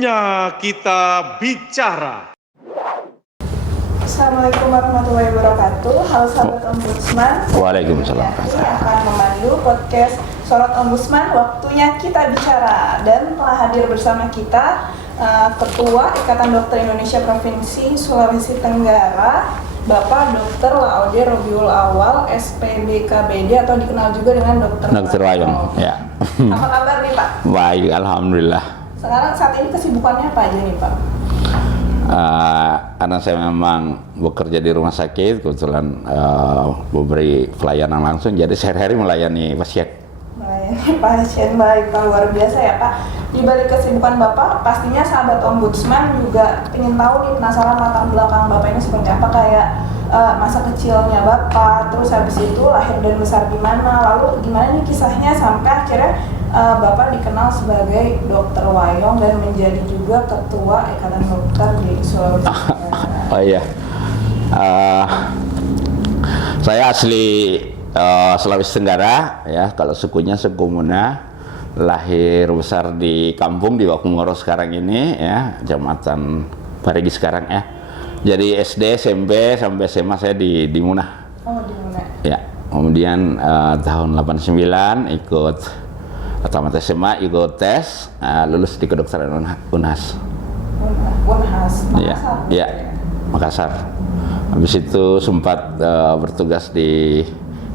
Waktunya kita bicara. Assalamualaikum warahmatullahi wabarakatuh. Halo sahabat Ombudsman. Waalaikumsalam. Ini akan memandu podcast Sorot Ombudsman. Waktunya kita bicara, dan telah hadir bersama kita Ketua Ikatan Dokter Indonesia Provinsi Sulawesi Tenggara, Bapak Dr. Laude Robiul Awal, SPBKBD atau dikenal juga dengan Dr. Wayong. Ya. Apa kabar nih Pak? Baik, alhamdulillah. Sekarang saat ini kesibukannya apa aja nih Pak? Karena saya memang bekerja di rumah sakit, kebetulan memberi pelayanan langsung, jadi sehari-hari melayani pasien. Melayani pasien, baik Pak, luar biasa ya Pak. Di balik kesibukan Bapak, pastinya sahabat Ombudsman juga ingin tahu nih, penasaran latar belakang Bapak ini seperti apa, kayak masa kecilnya Bapak, terus habis itu lahir dan besar di mana, lalu gimana nih kisahnya sampai akhirnya Bapak dikenal sebagai Dokter Wayong dan menjadi juga Ketua Ikatan Dokter di Sulawesi Tenggara. Oh iya, saya asli Sulawesi Tenggara ya, kalau sukunya suku Muna, lahir besar di kampung di Wakumoro sekarang ini ya, Kecamatan Parigi sekarang ya. Jadi SD, SMP sampai SMA saya di Muna. Oh, di Muna. Ya. Kemudian tahun 89 ikut tamat SMA, ikut tes, lulus di kedokteran Unhas. Unhas, Makassar. Iya, Makassar. Habis itu sempat bertugas di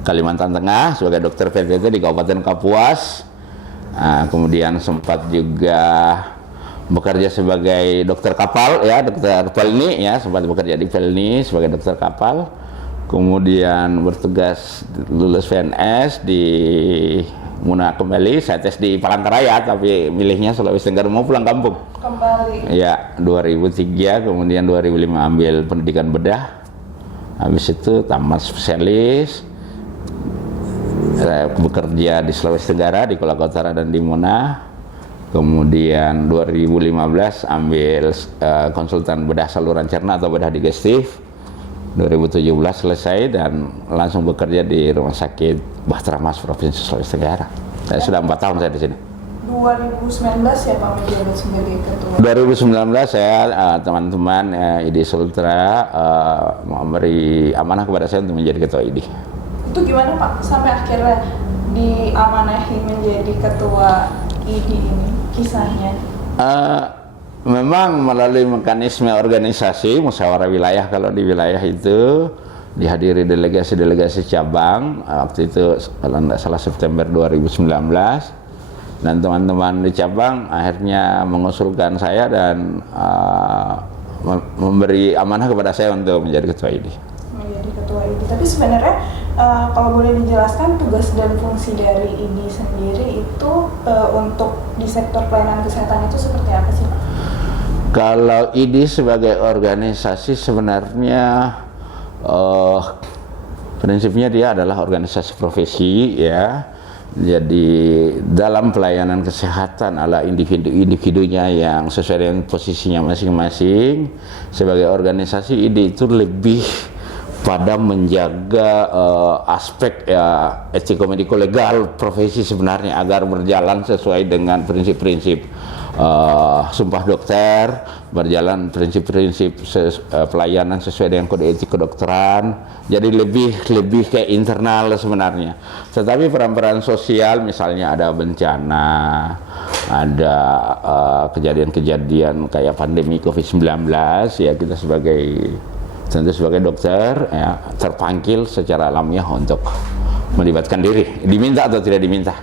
Kalimantan Tengah sebagai dokter PTT di Kabupaten Kapuas. Kemudian sempat juga bekerja sebagai dokter kapal ya, dokter Pelni ya, sempat bekerja di Pelni sebagai dokter kapal. Kemudian bertugas lulus PNS di Muna kembali, saya tes di Palangkaraya tapi milihnya Sulawesi Tenggara, mau pulang kampung. Kembali. Ya, 2003, kemudian 2005 ambil pendidikan bedah. Habis itu tamat spesialis. Saya bekerja di Sulawesi Tenggara, di Kolaka Utara dan di Muna. Kemudian 2015 ambil konsultan bedah saluran cerna atau bedah digestif. 2017 selesai dan langsung bekerja di Rumah Sakit Bahtera Mas Provinsi Sulawesi Tenggara. Saya sudah 4 tahun saya di sini. 2019 ya Pak menjabat sebagai ketua. 2019 saya teman-teman ID Sultra memberi amanah kepada saya untuk menjadi ketua ID. Itu gimana Pak sampai akhirnya diamanahi menjadi ketua ID ini, kisahnya? Memang melalui mekanisme organisasi musyawarah wilayah, kalau di wilayah itu dihadiri delegasi-delegasi cabang, waktu itu kalau tidak salah September 2019, dan teman-teman di cabang akhirnya mengusulkan saya dan memberi amanah kepada saya untuk menjadi ketua ID. Menjadi ketua ID, tapi sebenarnya kalau boleh dijelaskan tugas dan fungsi dari ID sendiri itu untuk di sektor pelayanan kesehatan itu seperti apa sih Pak? Kalau ID sebagai organisasi sebenarnya prinsipnya dia adalah organisasi profesi ya. Jadi dalam pelayanan kesehatan ala individu-individunya yang sesuai dengan posisinya masing-masing, sebagai organisasi ID itu lebih pada menjaga aspek ya etiko-mediko legal profesi sebenarnya agar berjalan sesuai dengan prinsip-prinsip Sumpah Dokter, berjalan prinsip-prinsip pelayanan sesuai dengan kode etik kedokteran. Jadi lebih kayak internal sebenarnya. Tetapi peran-peran sosial, misalnya ada bencana, ada kejadian-kejadian kayak pandemi COVID-19, ya kita tentu sebagai dokter ya, terpanggil secara alamiah untuk melibatkan diri, diminta atau tidak diminta.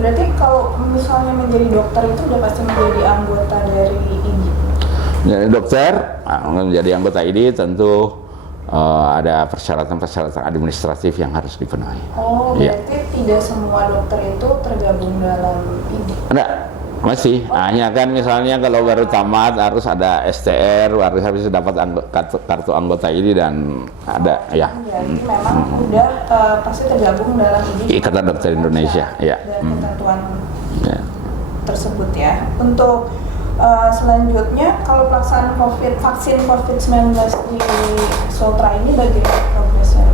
Berarti kalau misalnya menjadi dokter itu udah pasti menjadi anggota dari ID? Jadi dokter menjadi anggota ID tentu ada persyaratan-persyaratan administratif yang harus dipenuhi. Oh, berarti tidak semua dokter itu tergabung dalam ID? Enggak, masih. Hanya kan misalnya kalau baru tamat harus ada STR, harus dapat kartu anggota ID dan ada ya. Berarti memang udah pasti tergabung dalam ID. Ikatan Dokter Indonesia, ya. Dan ketentuan tersebut ya. Untuk selanjutnya, kalau pelaksanaan vaksin COVID-19 di Sultra ini bagaimana progresnya?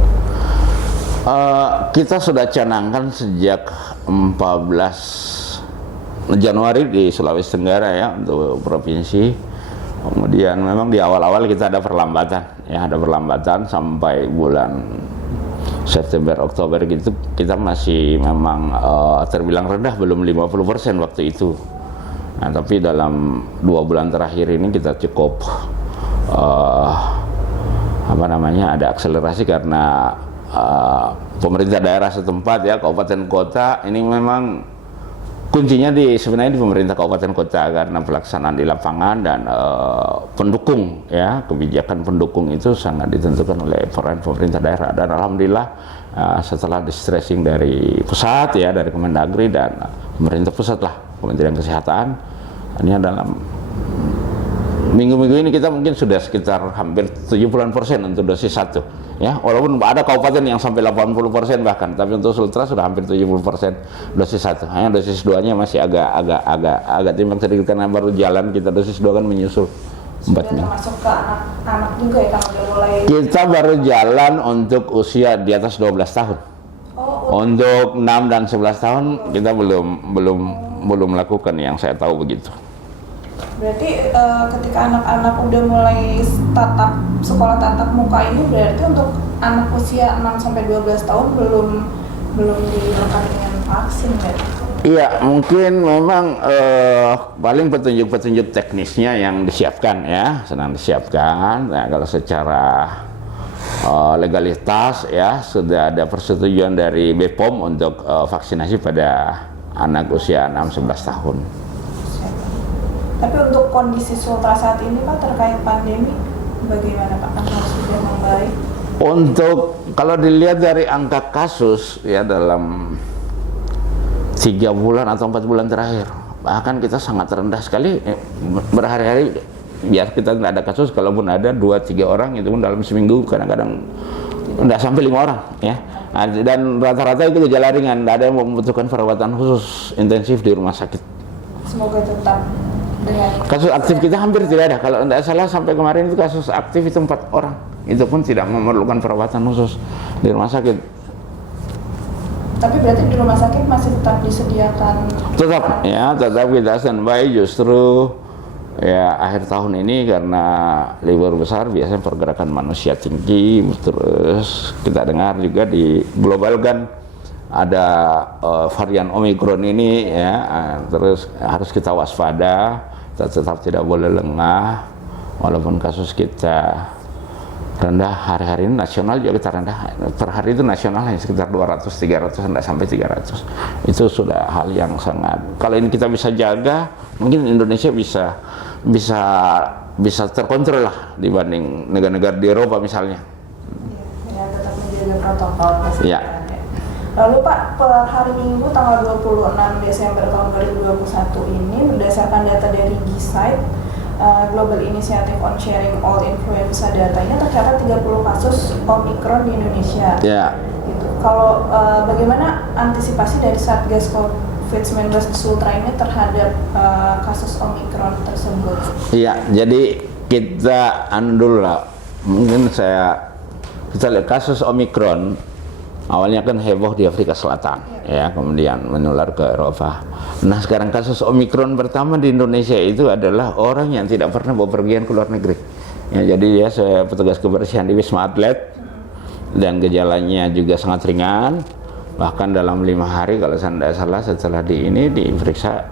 Kita sudah canangkan sejak 14 Januari di Sulawesi Tenggara ya untuk provinsi. Kemudian memang di awal-awal kita ada perlambatan ya, ada perlambatan sampai bulan September Oktober gitu kita masih memang terbilang rendah, belum 50% waktu itu. Nah, tapi dalam 2 bulan terakhir ini kita cukup ada akselerasi karena pemerintah daerah setempat ya, kabupaten kota ini memang kuncinya sebenarnya di pemerintah kabupaten kota karena pelaksanaan di lapangan dan pendukung ya, kebijakan pendukung itu sangat ditentukan oleh peran pemerintah daerah. Dan alhamdulillah setelah distressing dari pusat ya, dari Kemendagri dan pemerintah pusat lah, Kementerian Kesehatan, ini dalam minggu-minggu ini kita mungkin sudah sekitar hampir 70% untuk dosis 1 ya, walaupun ada kabupaten yang sampai 80% bahkan, tapi untuk Sultra sudah hampir 70% dosis 1. Hanya dosis 2-nya masih agak timbang sedikit karena baru jalan kita, dosis 2 kan menyusul 4 minggu. Termasuk ke anak-anak juga ya, kalau udah mulai Kita baru jalan untuk usia di atas 12 tahun. Untuk 6 dan 11 tahun kita belum melakukan, yang saya tahu begitu. Berarti ketika anak-anak udah mulai sekolah tatap muka ini, berarti untuk anak usia 6-12 tahun belum dilengkapi dengan vaksin ya? Iya, mungkin memang paling petunjuk-petunjuk teknisnya yang disiapkan ya, sedang disiapkan. Nah, kalau secara legalitas ya sudah ada persetujuan dari BPOM untuk vaksinasi pada anak usia 6-11 tahun. Tapi untuk kondisi Sultra saat ini Pak terkait pandemi bagaimana Pak? Apakah sudah membaik? Untuk kalau dilihat dari angka kasus ya dalam 3 bulan atau 4 bulan terakhir, bahkan kita sangat rendah sekali, berhari-hari biar kita tidak ada kasus, kalaupun ada 2-3 orang itu pun dalam seminggu kadang-kadang tidak sampai 5 orang ya. Dan rata-rata itu gejala ringan, tidak ada yang membutuhkan perawatan khusus intensif di rumah sakit. Semoga tetap dengan kasus aktif kita hampir tidak ada. Kalau tidak salah sampai kemarin itu kasus aktif itu 4 orang, itu pun tidak memerlukan perawatan khusus di rumah sakit. Tapi berarti di rumah sakit masih tetap disediakan? Tetap kita standby. Justru ya akhir tahun ini karena libur besar biasanya pergerakan manusia tinggi, terus kita dengar juga di global kan ada varian Omikron ini ya, terus harus kita waspada, tetap tidak boleh lengah walaupun kasus kita rendah. Hari-hari ini nasional juga kita rendah, per hari itu nasional hanya sekitar 200-300, tidak sampai 300. Itu sudah hal yang sangat, kalau ini kita bisa jaga, mungkin Indonesia bisa terkontrol lah dibanding negara-negara di Eropa misalnya. Ya, tetap menjaga protokol kesehatan Ya. Lalu Pak, per hari Minggu tanggal 26 Desember tahun 2021 ini berdasarkan data dari Gisaid, Global Initiative on Sharing All Influenza Data-nya tercatat 30 kasus Omikron di Indonesia. Ya. Gitu. Kalau bagaimana antisipasi dari Satgas COVID-19 di Sultra ini terhadap kasus Omikron tersebut? Iya, jadi kita dulu lah. Mungkin kita lihat kasus Omikron awalnya kan heboh di Afrika Selatan ya, kemudian menular ke Eropa. Nah, sekarang kasus Omikron pertama di Indonesia itu adalah orang yang tidak pernah bepergian ke luar negeri. Ya, jadi dia petugas kebersihan di Wisma Atlet dan gejalanya juga sangat ringan. Bahkan dalam 5 hari kalau saya tidak salah setelah diperiksa,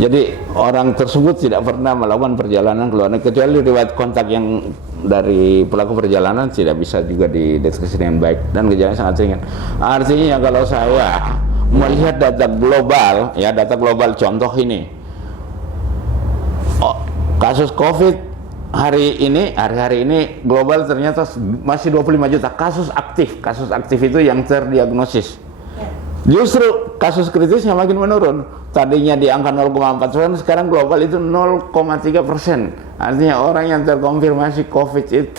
jadi orang tersebut tidak pernah melakukan perjalanan ke luar negeri, kecuali riwayat kontak yang dari pelaku perjalanan tidak bisa juga dideteksi dengan baik dan gejalanya sangat ringan. Artinya kalau saya melihat data global ya, data global contoh ini, kasus COVID hari ini global ternyata masih 25 juta kasus aktif. Kasus aktif itu yang terdiagnosis. Justru kasus kritisnya makin menurun. Tadinya di angka 0,4%, sekarang global itu 0,3%. Artinya orang yang terkonfirmasi COVID itu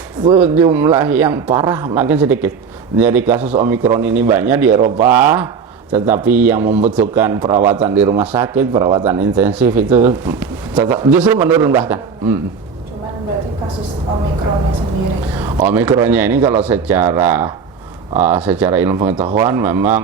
jumlah yang parah makin sedikit. Jadi kasus Omikron ini banyak di Eropa, tetapi yang membutuhkan perawatan di rumah sakit, perawatan intensif itu tetap justru menurun bahkan. Cuman berarti kasus Omikronnya sendiri? Omikronnya ini kalau secara ilmu pengetahuan memang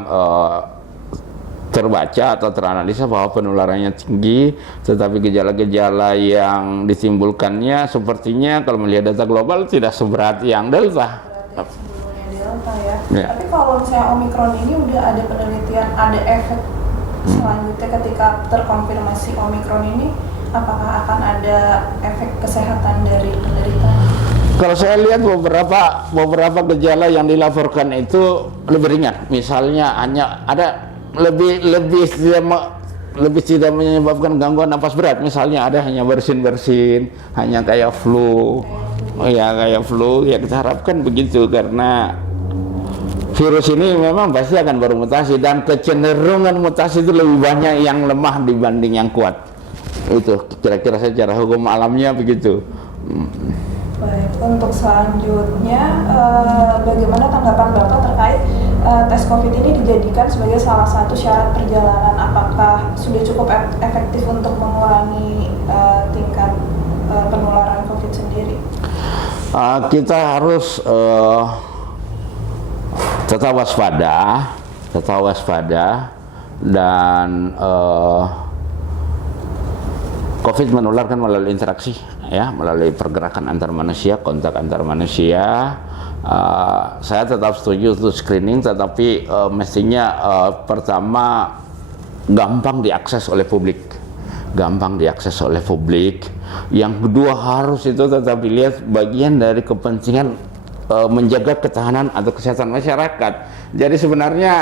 terbaca atau teranalisa bahwa penularannya tinggi, tetapi gejala-gejala yang ditimbulkannya sepertinya kalau melihat data global tidak seberat yang Delta. Sebelumnya Delta ya. Ya. Tapi kalau misalnya Omikron ini udah ada penelitian, ada efek selanjutnya ketika terkonfirmasi Omikron ini, apakah akan ada efek kesehatan dari penderita? Kalau saya lihat beberapa gejala yang dilaporkan itu lebih ringan. Misalnya hanya ada lebih tidak menyebabkan gangguan napas berat. Misalnya ada hanya bersin-bersin, hanya kayak flu. Oh ya, kayak flu. Ya kita harapkan begitu karena virus ini memang pasti akan bermutasi dan kecenderungan mutasi itu lebih banyak yang lemah dibanding yang kuat. Itu kira-kira secara hukum alamnya begitu. Baik, untuk selanjutnya bagaimana tanggapan Bapak terkait tes COVID ini dijadikan sebagai salah satu syarat perjalanan? Apakah sudah cukup efektif untuk mengurangi tingkat penularan COVID sendiri? Kita harus tetap waspada dan COVID menularkan melalui interaksi, ya, melalui pergerakan antar manusia, kontak antar manusia. Saya tetap setuju untuk screening, tetapi mestinya pertama gampang diakses oleh publik, Yang kedua harus itu tetap dilihat bagian dari kepentingan menjaga ketahanan atau kesehatan masyarakat. Jadi sebenarnya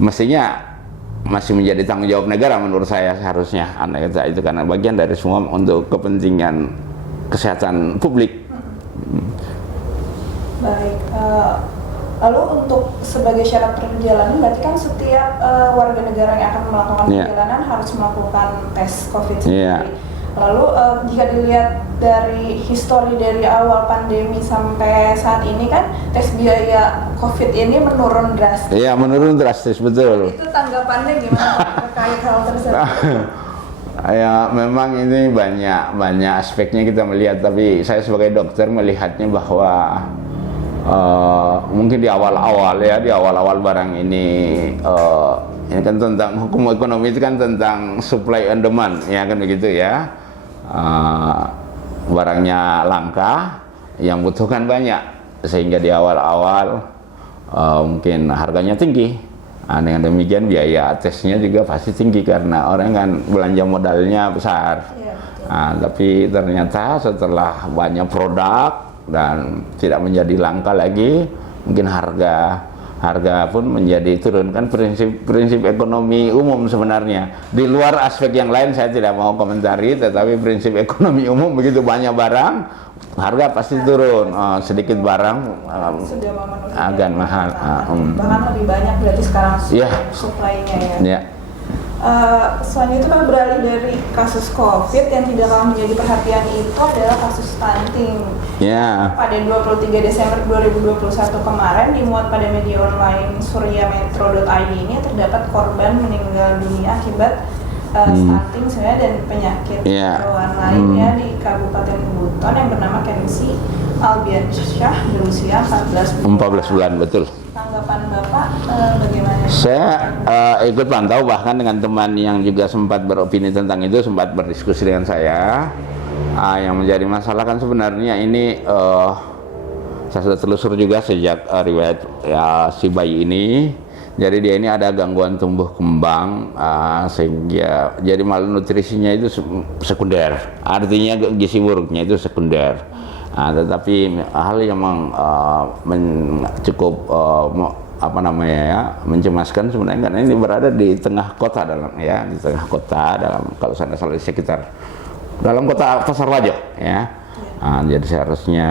mestinya masih menjadi tanggung jawab negara menurut saya seharusnya itu karena bagian dari semua untuk kepentingan kesehatan publik. Baik, lalu untuk sebagai syarat perjalanan berarti kan setiap warga negara yang akan melakukan perjalanan harus melakukan tes COVID sendiri. Lalu jika dilihat dari histori dari awal pandemi sampai saat ini kan tes biaya COVID ini menurun drastis. Iya, menurun drastis, betul. Itu tanggapannya gimana terkait hal tersebut? Ya, memang ini banyak aspeknya kita melihat, tapi saya sebagai dokter melihatnya bahwa mungkin di awal-awal barang ini kan tentang hukum ekonomi, itu kan tentang supply and demand, ya kan begitu ya. Barangnya langka, yang butuhkan banyak, sehingga di awal-awal mungkin harganya tinggi. Dengan demikian biaya tesnya juga pasti tinggi karena orang kan belanja modalnya besar. Tapi ternyata setelah banyak produk dan tidak menjadi langka lagi, mungkin harga pun menjadi turun. Kan prinsip ekonomi umum sebenarnya. Di luar aspek yang lain saya tidak mau komentari, tetapi prinsip ekonomi umum begitu banyak barang, harga pasti turun. Sedikit barang sudah memenuhi agak mahal. Bahkan lebih banyak berarti sekarang supply-nya ya. Selanjutnya kita beralih dari kasus COVID yang tidak kalah menjadi perhatian itu adalah kasus stunting. Pada 23 Desember 2021 kemarin dimuat pada media online suryametro.id ini terdapat korban meninggal dunia akibat stunting sebenarnya dan penyakit bawaan lainnya di Kabupaten Buton yang bernama Kensi Albiansyah berusia 14 bulan, betul. Tanggapan Bapak bagaimana? Saya ikut pantau, bahkan dengan teman yang juga sempat beropini tentang itu, sempat berdiskusi dengan saya. Yang menjadi masalah kan sebenarnya ini saya sudah telusur juga sejak riwayat si bayi ini. Jadi dia ini ada gangguan tumbuh kembang sehingga jadi malnutrisinya itu sekunder. Artinya gizi buruknya itu sekunder. Tetapi hal yang cukup mencemaskan sebenarnya karena ini berada di tengah kota kalau saya salah di sekitar dalam kota Pasar Wajo ya. Jadi seharusnya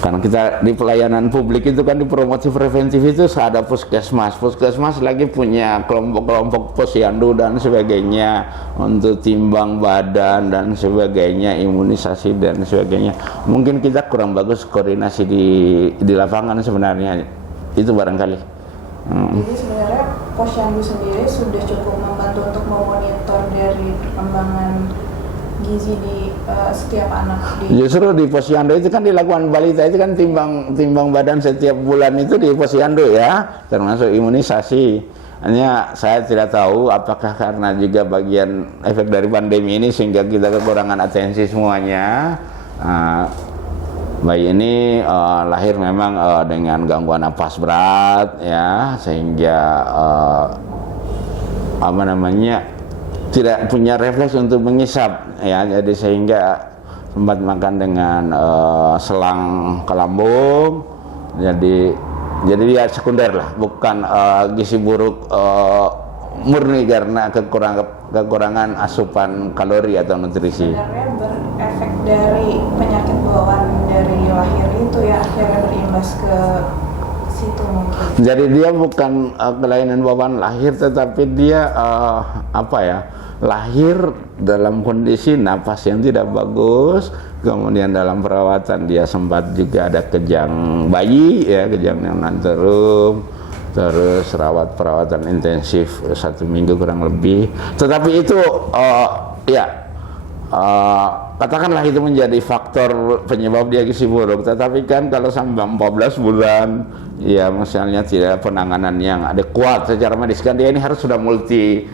karena kita di pelayanan publik itu kan di promosi preventif itu ada puskesmas lagi punya kelompok-kelompok posyandu dan sebagainya untuk timbang badan dan sebagainya, imunisasi dan sebagainya. Mungkin kita kurang bagus koordinasi di lapangan sebenarnya, itu barangkali. Jadi sebenarnya posyandu sendiri sudah cukup membantu untuk memonitor dari perkembangan gizi di setiap anak di Justru di posyandu itu kan dilakukan balita itu kan timbang badan setiap bulan itu di posyandu ya, termasuk imunisasi. Hanya saya tidak tahu apakah karena juga bagian efek dari pandemi ini sehingga kita kekurangan atensi semuanya. Bayi ini lahir memang dengan gangguan napas berat ya, sehingga tidak punya refleks untuk mengisap ya, jadi sehingga sempat makan dengan selang ke lambung, jadi dia sekunder lah, bukan gizi buruk murni karena kekurangan asupan kalori atau nutrisi. Sebenarnya berefek dari penyakit bawaan dari lahir itu ya, akhirnya berimbas ke situ mungkin. Jadi dia bukan kelainan bawaan lahir, tetapi dia lahir dalam kondisi napas yang tidak bagus, kemudian dalam perawatan dia sempat juga ada kejang bayi ya, kejang neonatal, terus perawatan intensif 1 minggu kurang lebih. Tetapi itu katakanlah itu menjadi faktor penyebab dia gizi buruk. Tetapi kan kalau sampai 14 bulan ya misalnya tidak penanganan yang adekuat secara medis, kan dia ini harus sudah multi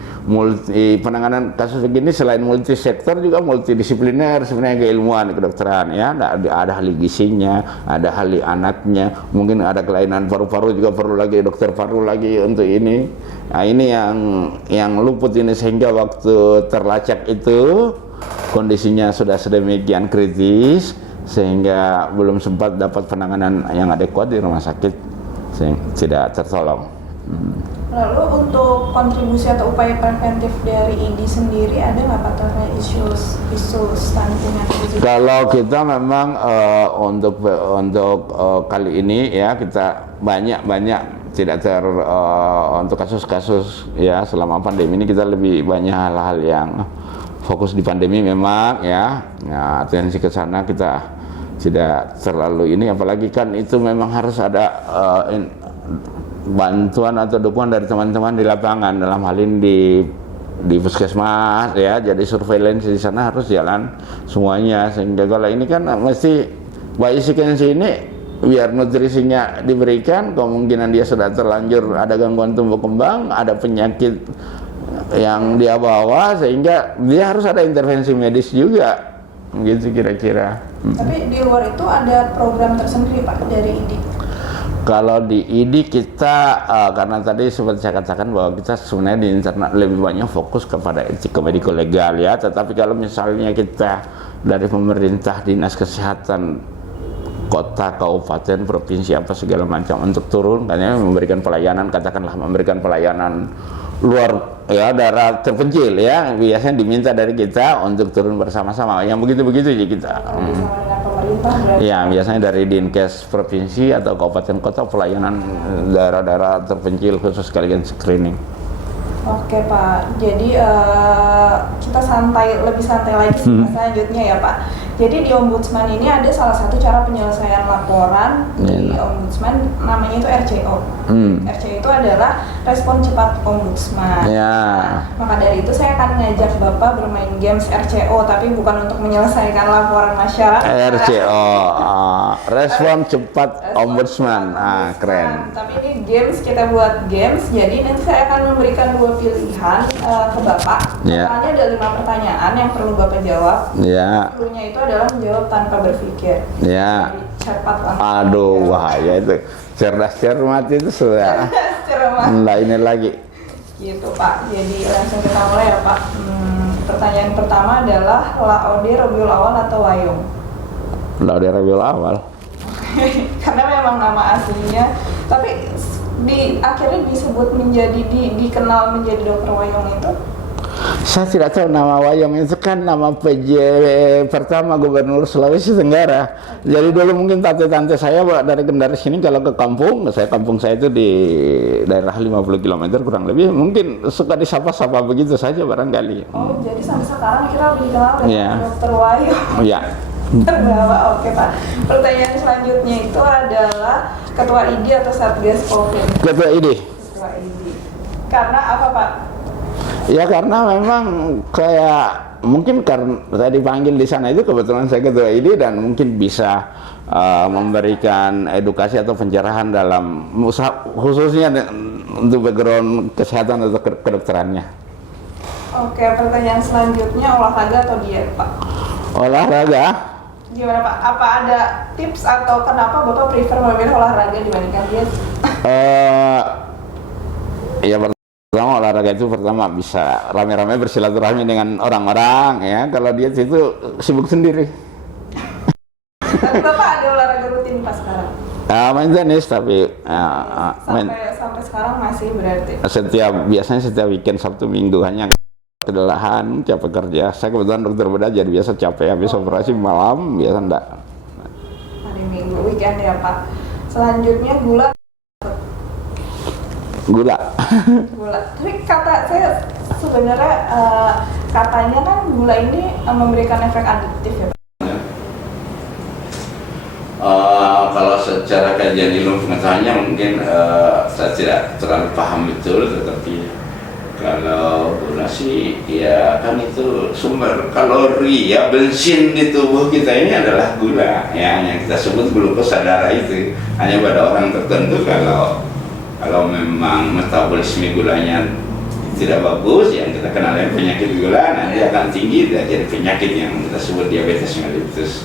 penanganan kasus begini. Selain multi sektor juga multidisipliner sebenarnya, keilmuan kedokteran ya, ada ahli gizinya, ada ahli anaknya, mungkin ada kelainan paru-paru juga perlu lagi dokter paru lagi untuk ini. Nah ini yang luput ini, sehingga waktu terlacak itu kondisinya sudah sedemikian kritis sehingga belum sempat dapat penanganan yang adekuat di rumah sakit, sehingga tidak tertolong. Lalu untuk kontribusi atau upaya preventif dari ID sendiri ada nggak Pak terkait isu stunting atau gizi? Kalau kita memang untuk kali ini ya kita banyak tidak untuk kasus-kasus ya selama pandemi ini kita lebih banyak hal-hal yang fokus di pandemi memang ya. Nah, atensi ke sana kita tidak terlalu ini, apalagi kan itu memang harus ada bantuan atau dukungan dari teman-teman di lapangan, dalam hal ini di puskesmas ya. Jadi surveillance di sana harus jalan semuanya, sehingga kalau ini kan mesti bayi sekensi ini biar nutrisinya diberikan, kemungkinan dia sudah terlanjur ada gangguan tumbuh kembang, ada penyakit yang dia bawa, sehingga dia harus ada intervensi medis juga, gitu kira-kira. Tapi di luar itu ada program tersendiri Pak dari ID? Kalau di ID kita, karena tadi seperti saya katakan bahwa kita sebenarnya di internal lebih banyak fokus kepada etika mediko legal ya. Tetapi kalau misalnya kita dari pemerintah, dinas kesehatan, kota, kabupaten, provinsi apa segala macam untuk turun, karena memberikan pelayanan, katakanlah memberikan pelayanan luar ya, daerah terpencil ya, biasanya diminta dari kita untuk turun bersama-sama. Yang begitu-begitu aja kita. Ya, biasanya dari Dinkes provinsi atau kabupaten kota, pelayanan daerah-daerah terpencil khusus sekalian screening. Oke Pak, jadi kita lebih santai lagi selanjutnya ya Pak. Jadi di Ombudsman ini ada salah satu cara penyelesaian laporan di Ombudsman, namanya itu RCO. RCO itu adalah respon cepat Ombudsman. Nah, maka dari itu saya akan ngajak Bapak bermain games RCO, tapi bukan untuk menyelesaikan laporan masyarakat. RCO, respon cepat Ombudsman. Keren. Tapi ini games, kita buat games. Jadi nanti saya akan memberikan 2 pilihan ke Bapak. Pertanyaannya ada 5 pertanyaan yang perlu Bapak jawab. Perlunya itu adalah menjawab tanpa berpikir. Jadi, cepat langsung. Aduh, bahaya itu. Cerdas cermat itu sudah. Nah, ini lagi. Gitu Pak. Jadi langsung kita mulai ya Pak. Pertanyaan pertama adalah Laude Rabiul Awal atau Wayung? Laude Rabiul Awal. Karena memang nama aslinya. Tapi akhirnya disebut dikenal menjadi Dr. Wayung itu? Saya tidak tahu, nama Wayung itu kan nama PJ pertama Gubernur Sulawesi Tenggara. Jadi dulu mungkin tante-tante saya dari Kendari sini kalau ke kampung saya itu di daerah 50 km kurang lebih, mungkin suka disapa-sapa begitu saja barangkali. Oh, jadi sampai sekarang kita lebih dikenal dengan Dr. Wayung. Iya. Oke Pak. Pertanyaan selanjutnya itu adalah Ketua ID atau Satgas COVID? Ketua ID. Ketua ID. Karena apa Pak? Ya karena memang kayak mungkin karena saya dipanggil di sana itu kebetulan saya ketua ID dan mungkin bisa memberikan edukasi atau pencerahan dalam khususnya untuk background kesehatan atau kedokterannya. Oke, pertanyaan selanjutnya olahraga atau diet, Pak? Olahraga. Gimana, Pak? Apa ada tips atau kenapa Bapak prefer memilih olahraga dibandingkan diet? Ya pertama olahraga itu pertama bisa rame-rame bersilaturahmi dengan orang-orang ya. Kalau diet itu sibuk sendiri. Tapi Bapak ada olahraga rutin pas sekarang? Main tenis tapi Sampai sekarang masih berarti? biasanya setiap weekend Sabtu Minggu hanya kelelahan capek kerja. Saya kebetulan dokter bedah jadi biasa capek habis operasi malam biasa enggak. Hari Minggu weekend ya Pak. Selanjutnya gula. Gula. Tapi kata saya sebenarnya katanya kan gula ini memberikan efek adiktif ya Pak. Kalau secara kajian ilmu pengetahuannya mungkin saya tidak terlalu paham betul, tetapi kalau gula sih ya kan itu sumber kalori ya, bensin di tubuh kita ini adalah gula ya, yang kita sebut glukosa darah itu. Hanya pada orang tertentu kalau memang metabolisme gulanya tidak bagus, yang kita kenal dengan penyakit gula, nanti akan tinggi dan jadi penyakit yang kita sebut diabetes mellitus.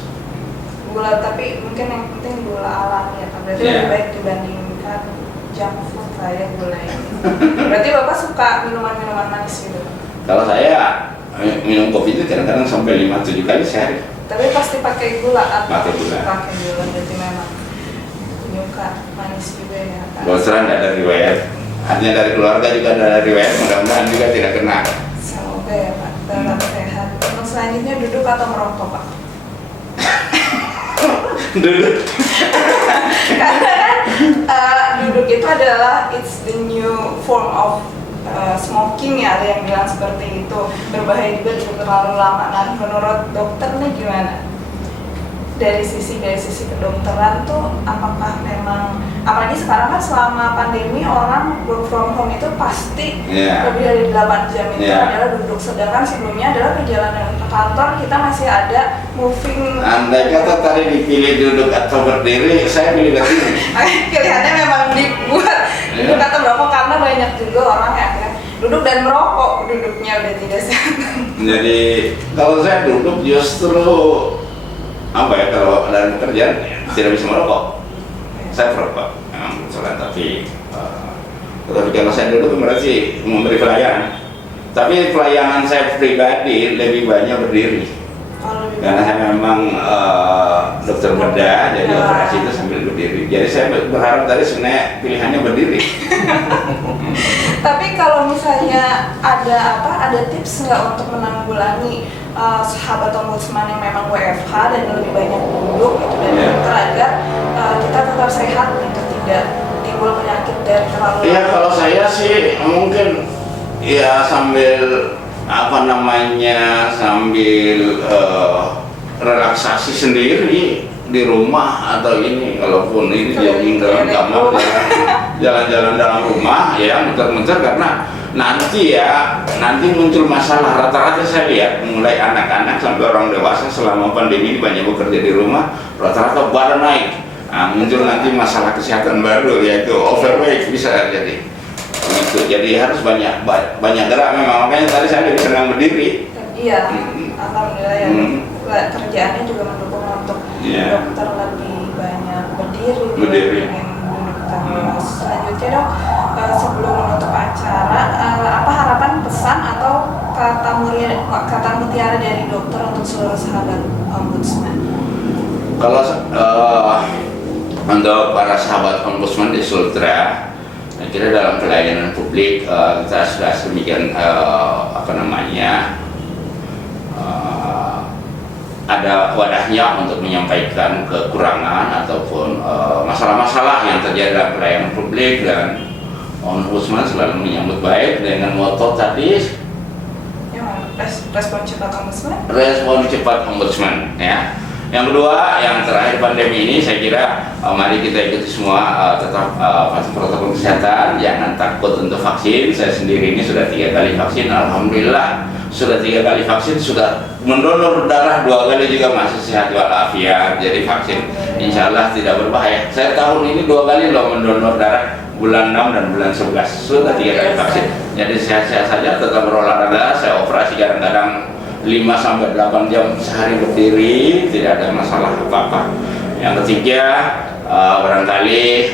Gula, tapi mungkin yang penting gula alami ya Pak. Berarti lebih baik dibandingkan junk food kayak gula ini. Berarti Bapak suka minuman-minuman manis gitu? Kalau saya minum kopi itu kadang-kadang sampai 5-7 kali sehari. Tapi pasti pakai gula atau Pakai gula. Pakai gula, berarti memang penyuka manis juga ya Pak. Bocoran tidak ada riwayat, artinya dari keluarga juga ada riwayat, mudah-mudahan juga tidak kena. Semoga ya Pak, tetap sehat. Untuk selanjutnya duduk atau merokok Pak? Duduk. Karena duduk itu adalah it's the new form of smoking ya, ada yang bilang seperti itu, berbahaya juga jika terlalu lama. Nah, menurut dokter nih gimana? Dari sisi kedokteran tuh apakah memang, apalagi sekarang kan selama pandemi orang work from home itu pasti lebih dari 8 jam itu adalah duduk, sedangkan sebelumnya adalah perjalanan ke kantor kita masih ada moving. Andai kata tadi dipilih duduk atau berdiri, saya pilih berdiri. Pilihannya memang dibuat duduk atau merokok karena banyak juga orang yang duduk dan merokok, duduknya udah tidak sehat. Jadi kalau saya duduk justru apa ya, kalau dalam pekerjaan tidak bisa merokok, saya perokok memang kebetulan, tapi kalau saya duduk berarti memberi pelayanan, tapi pelayanan saya pribadi lebih banyak berdiri karena saya memang dokter bedah, jadi operasi itu sambil berdiri, jadi saya berharap tadi sebenarnya pilihannya berdiri. Tapi kalau misalnya ada tips nggak untuk menanggulangi sahabat ombudsman yang memang WFH dan lebih banyak duduk gitu dan dokter agar kita tetap sehat gitu, tidak timbul penyakit dari terlalu lama? Iya, kalau saya sih mungkin ya sambil sambil relaksasi sendiri di rumah atau ini, kalaupun ini jogging dalam kamar, jalan-jalan dalam rumah ya, muter-muter, karena nanti muncul masalah. Rata-rata saya lihat mulai anak-anak sampai orang dewasa selama pandemi ini banyak bekerja di rumah, rata-rata badan naik. Muncul nanti masalah kesehatan baru, yaitu overweight bisa jadi. Gitu. Jadi harus banyak gerak memang, makanya tadi saya lebih senang berdiri. Iya, alhamdulillah ya. Kerjaannya juga mendukung untuk dokter lebih banyak berdiri. Duduk terus. Selanjutnya dok, sebelum menutup acara, apa harapan, pesan atau kata mutiara dari dokter untuk seluruh sahabat ombudsman? Kalau untuk para sahabat ombudsman di Sultra, kira dalam pelayanan publik kita sudah sedemikian ada wadahnya untuk menyampaikan kekurangan ataupun masalah-masalah yang terjadi dalam pelayanan publik, dan ombudsman selalu menyambut baik dengan moto tadi Respon cepat ombudsman. Respon cepat ombudsman ya. Yang kedua, yang terakhir pandemi ini saya kira mari kita ikuti semua tetap patuh protokol kesehatan, jangan takut untuk vaksin. Saya sendiri ini sudah 3 kali vaksin, alhamdulillah sudah 3 kali vaksin, sudah mendonor darah 2 kali juga masih sehat walafiat. Jadi vaksin insya Allah tidak berbahaya. Saya tahun ini 2 kali loh mendonor darah, bulan 6 dan bulan 11 sudah 3 kali vaksin. Jadi sehat-sehat saja, tetap berolahraga. Saya operasi kadang-kadang 5-8 jam sehari berdiri, tidak ada masalah apa-apa. Yang ketiga, barangkali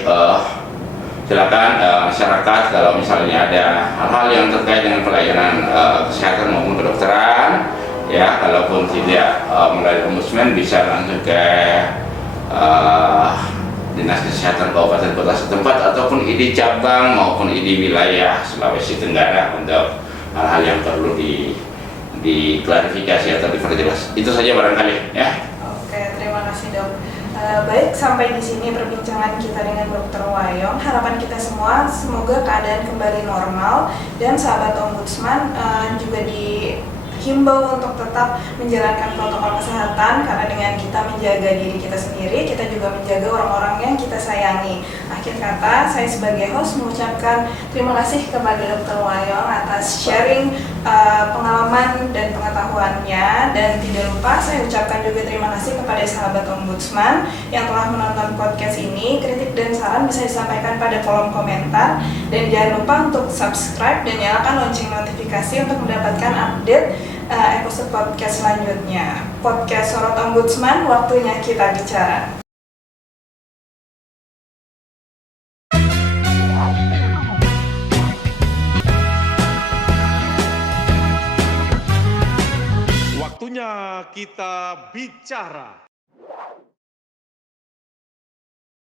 silakan masyarakat kalau misalnya ada hal-hal yang terkait dengan pelayanan kesehatan maupun kedokteran, ya kalaupun tidak melalui ombudsman bisa langsung ke Dinas Kesehatan Kabupaten Kota setempat ataupun ID cabang maupun ID wilayah Sulawesi Tenggara untuk hal-hal yang perlu diklarifikasi atau diperjelas. Itu saja barangkali ya. Oke, terima kasih dok. Baik, sampai di sini perbincangan kita dengan Dr. Wayong. Harapan kita semua semoga keadaan kembali normal dan sahabat ombudsman juga dihimbau untuk tetap menjalankan protokol kesehatan, karena dengan kita menjaga diri kita sendiri, kita juga menjaga orang-orang yang kita sayangi. Akhir kata, saya sebagai host mengucapkan terima kasih kepada Dr. Wayong atas sharing pengalaman dan pengetahuannya, dan tidak lupa saya ucapkan juga terima kasih kepada sahabat ombudsman yang telah menonton podcast ini. Kritik dan saran bisa disampaikan pada kolom komentar, dan jangan lupa untuk subscribe dan nyalakan lonceng notifikasi untuk mendapatkan update episode podcast selanjutnya. Podcast Sorot Ombudsman, waktunya kita bicara. Waktunya kita bicara.